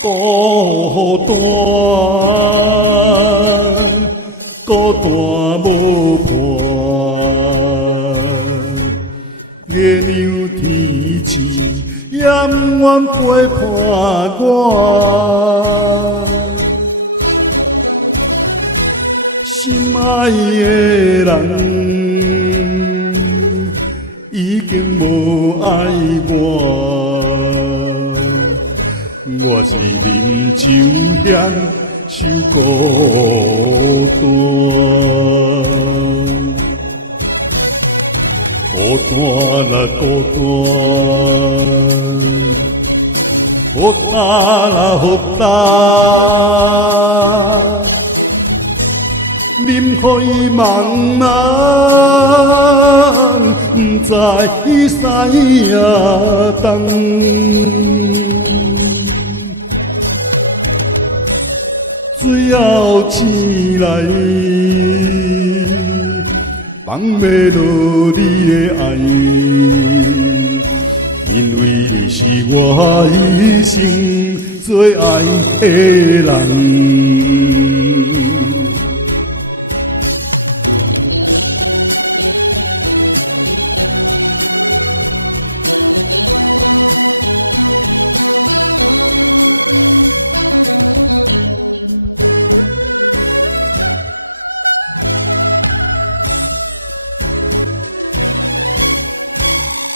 孤单，孤单无伴。月亮天星也不愿陪伴我。心爱的人已经无爱我。我是啉酒嫌受孤单，孤单啦孤单，孤单啦孤单，饮予伊茫茫，不知伊西呀东。水后醒来，放袂落你的爱，因为你是我一生最爱的人。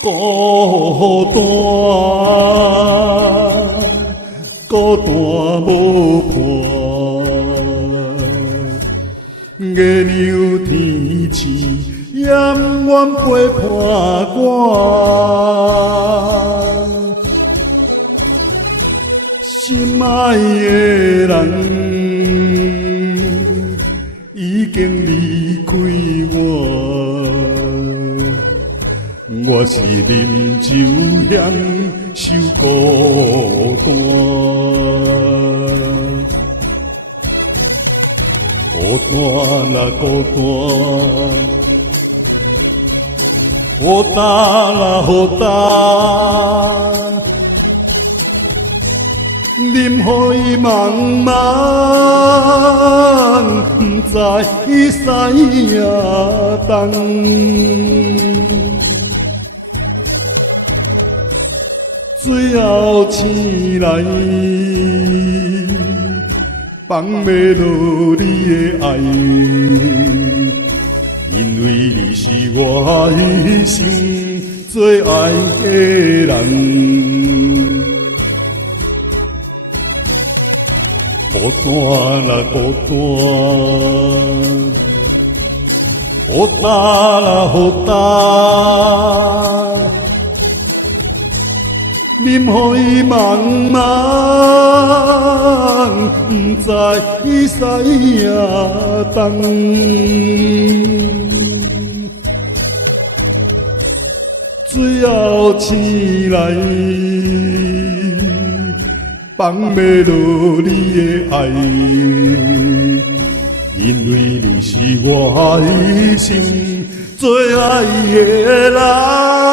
孤单，孤单无伴。月亮天星也不愿陪伴我。心爱的人已经离开我。我是啉酒嫌受孤单，孤单啦孤单，孤单啦孤单，饮予伊茫茫，不知伊西呀东。水后醒来，放袂落你的爱，因为你是我一生最爱的人。孤单啦孤单，孤单啦孤单。饮予伊茫茫，不知伊西呀东。水后醒来，放袂落你的爱，因为你是我一生最爱的人。